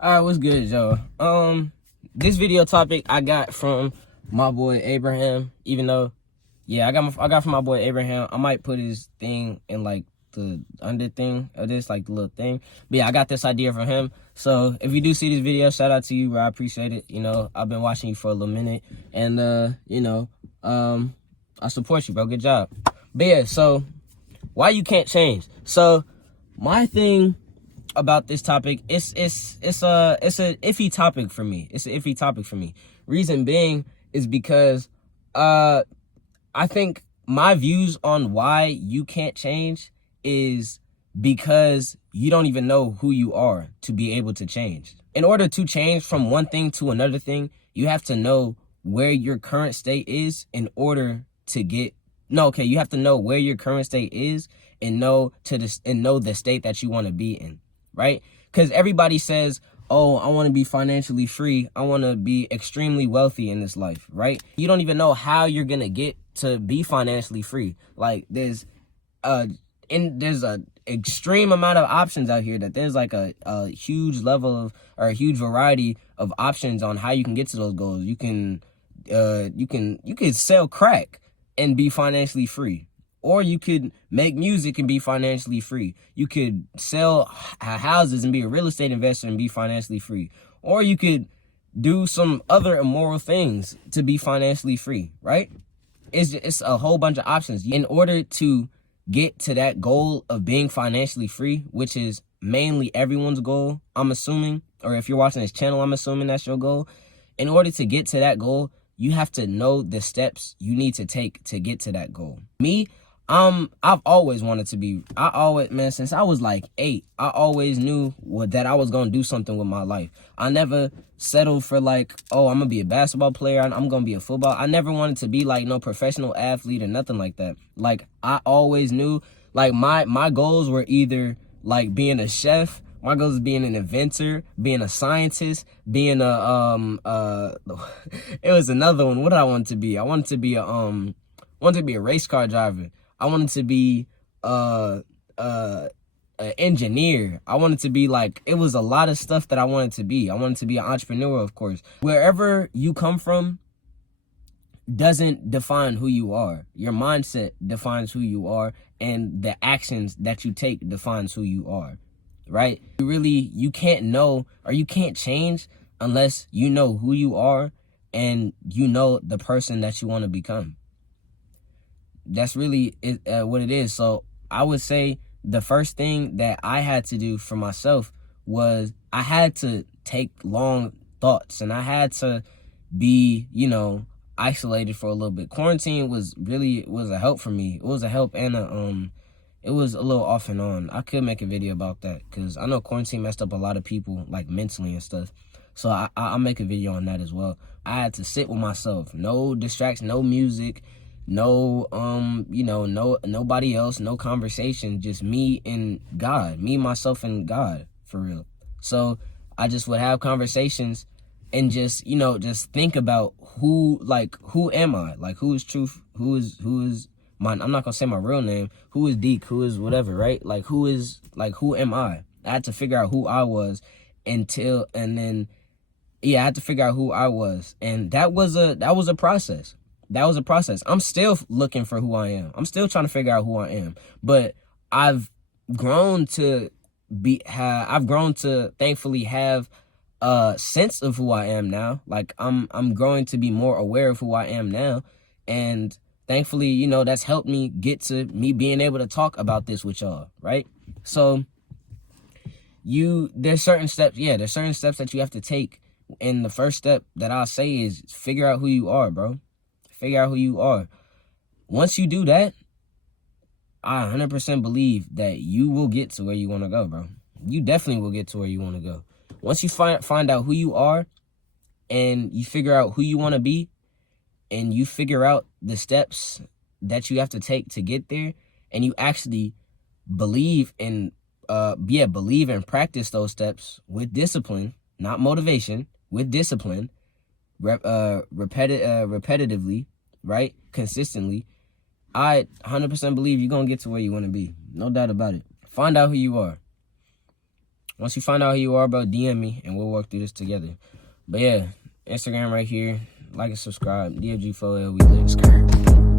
All right, what's good, Joe? This video topic I got from my boy Abraham. Even though, I got from my boy Abraham. I might put his thing in like the under thing of this, like the little thing. But yeah, I got this idea from him. So if you do see this video, shout out to you, bro. I appreciate it. You know, I've been watching you for a little minute, and I support you, bro. Good job. But yeah, so why you can't change? So my thing about this topic, it's a iffy topic for me. It's an iffy topic for me. Reason being is because I think my views on why you can't change is because you don't even know who you are to be able to change. In order to change from one thing to another thing, you have to know where your current state is in order to get you have to know where your current state is and know the state that you want to be in. Right? Because everybody says, oh, I want to be financially free. I want to be extremely wealthy in this life, right? You don't even know how you're going to get to be financially free. Like there's a extreme amount of options out here that there's like a huge level of, or a huge variety of options on how you can get to those goals. You can sell crack and be financially free. Or you could make music and be financially free. You could sell houses and be a real estate investor and be financially free. Or you could do some other immoral things to be financially free, right? It's a whole bunch of options. In order to get to that goal of being financially free, which is mainly everyone's goal, I'm assuming, or if you're watching this channel, I'm assuming that's your goal. In order to get to that goal, you have to know the steps you need to take to get to that goal. Me, I've always wanted to be, since I was like 8, I always knew that I was going to do something with my life. I never settled for like, oh, I'm going to be a basketball player. I'm going to be a football. I never wanted to be like no professional athlete or nothing like that. Like I always knew like my goals were either like being a chef. My goals is being an inventor, being a scientist, being it was another one. What did I want to be? I wanted to be a race car driver. I wanted to be an engineer. I wanted to be like, it was a lot of stuff that I wanted to be. I wanted to be an entrepreneur, of course. Wherever you come from doesn't define who you are. Your mindset defines who you are, and the actions that you take defines who you are, right? You can't know, or you can't change unless you know who you are and you know the person that you want to become. That's really what it is. So I would say the first thing that I had to do for myself was I had to take long thoughts, and I had to be, isolated for a little bit. Quarantine was a help for me. It was a help, and it was a little off and on. I could make a video about that because I know quarantine messed up a lot of people, like mentally and stuff. So I'll make a video on that as well. I had to sit with myself. No distraction, no music, no nobody else, no conversation, just me and God, me, myself, and God, for real. So I just would have conversations and just think about who am I? Like, who is truth? Who is mine? I'm not gonna say my real name. Who is Deke? Who is whatever, right? Who am I? I had to figure out who I was I had to figure out who I was. And that was a process. That was a process. I'm still looking for who I am. I'm still trying to figure out who I am. But I've grown to thankfully have a sense of who I am now. Like I'm growing to be more aware of who I am now. And thankfully, that's helped me get to me being able to talk about this with y'all, right? So there's certain steps that you have to take. And the first step that I'll say is figure out who you are, bro. Figure out who you are. Once you do that, I 100% believe that you will get to where you want to go, bro. You definitely will get to where you want to go. Once you find out who you are, and you figure out who you want to be, and you figure out the steps that you have to take to get there, and you actually believe and practice those steps with discipline, not motivation, with discipline, repetitively, right? Consistently, I 100% believe you're going to get to where you want to be. No doubt about it. Find out who you are. Once you find out who you are, bro, DM me and we'll work through this together. But yeah, Instagram right here. Like and subscribe. DFG4L, we live.